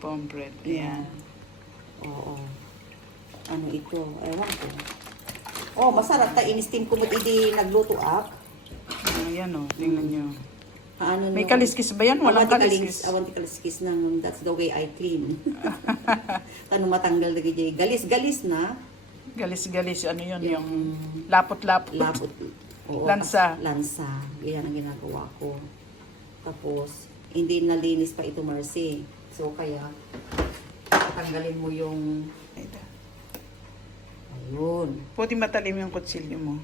pomfret. Yan. Ayan. Oo. Ano ito? Ewan ko. Oh, masarap ta in-steam ko mo idi nagluto up. Ayan o, tingnan nyo. Ano May kaliskis ba yan? Walang kaliskis. Awan ti kaliskis ng that's the way I clean. Tanong matanggal na gijay. Galis-galis na. Galis-galis, ano yun? Yung lapot-lapot. Lapot. Oo, Lansa. Lansa. Yan ang ginagawa ko. Tapos, hindi nalinis pa ito, Marcy. So, kaya, tanggalin mo yung... Ayun. Puti matalim yung kutsilyo mo.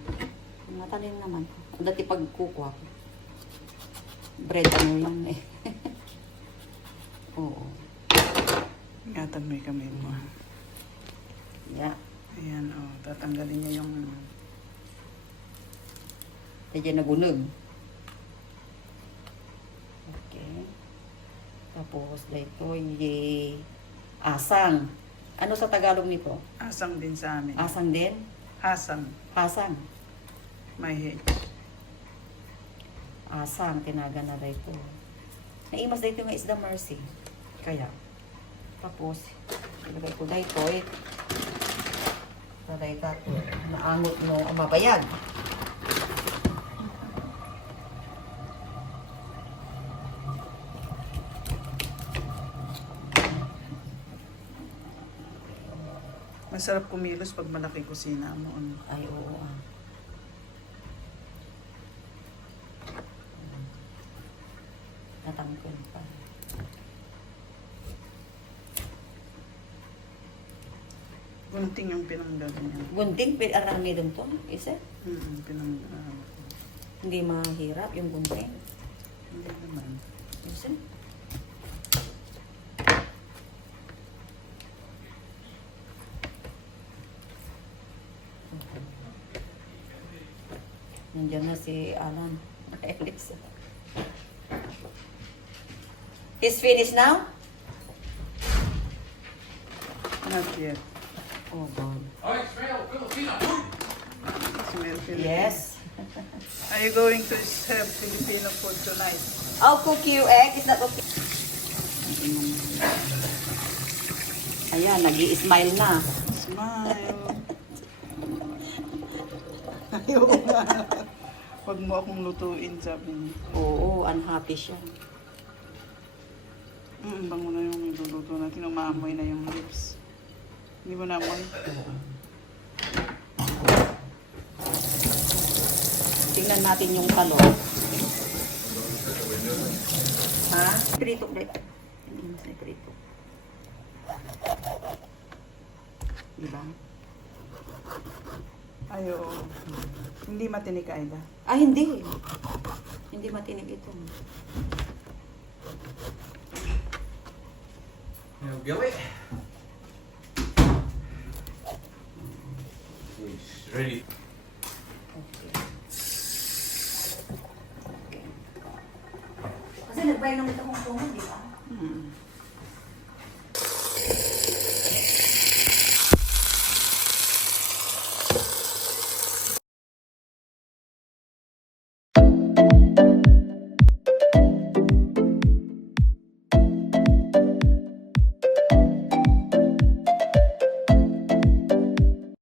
Matalim naman. Dati pagkukuha ko. Bread ano yan eh. Oo. Ingatan mo yung kamay mo. Yeah. Ayan o, tatanggalin niya yung... Kaya nagunog. Okay. Tapos, dito yung asang. Ano sa Tagalog nito? Asang din sa amin. Asang din? Hasang. Asang. May H. Asang, tinaga na dito. Naimas dito yung isda, Marcy. Kaya. Tapos, ilagay ko dito. Ilagay ka ito. Naangot mo ang mabayag. Masarap kumilos pag malaki kusina mo. Ano? Ay, oo ah. Natangkol pa. Gunting yung pinanggalan niya. Gunting, arami dun to. Isa? Pinanggalan. Hindi mahirap yung gunting. Hindi naman. Isa? Nandiyan na si Alan. Elisa. He's finished now? Not yet. Oh, God. Smell Filipino. Yes. Are you going to have Filipino food tonight? I'll cook you egg. Is that okay? Ayan, nag-i-smile na. Smile. Ayoko nga. Huwag mo akong lutuin, sabi niya. Oo, unhappy siya. Bango na yung niluluto natin. Umaamoy na yung lips. Hindi mo naamoy? Tingnan natin yung talong. Ha? Prito, prito. Hindi mas na prito. Diba? Ay, oo. Hindi matinik, Aida. Ah, hindi. Hindi matinig ito. Now go it. It's ready. Okay. Okay. Kasi nag-buy naman ito kung di ba?